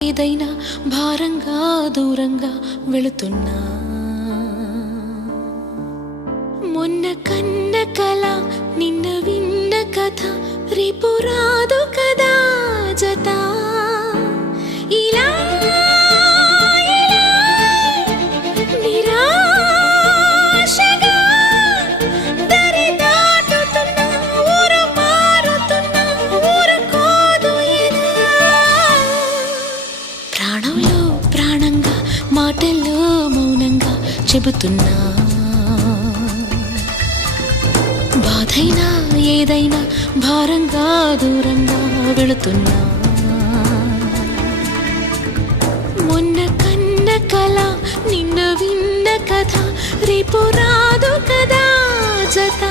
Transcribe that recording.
ఏదైనా భారంగా దూరంగా వెళుతున్నా మొన్న కన్న కల నిన్న విన్న కథ రేపు రాదు కదా జత ఇలా నిరాశగా దరి దాటుతున్నా ఊరు మారుతున్నా ఊరుకోదు ఇలా ప్రాణంలో ప్రాణంగా మాటల్లో మౌనంగా చెబుతున్నా బాధైనా ఏదైనా భారంగా దూరంగా వెళుతున్నా మొన్న కన్న కల నిన్న విన్న కథ రేపు రాదు కదా జత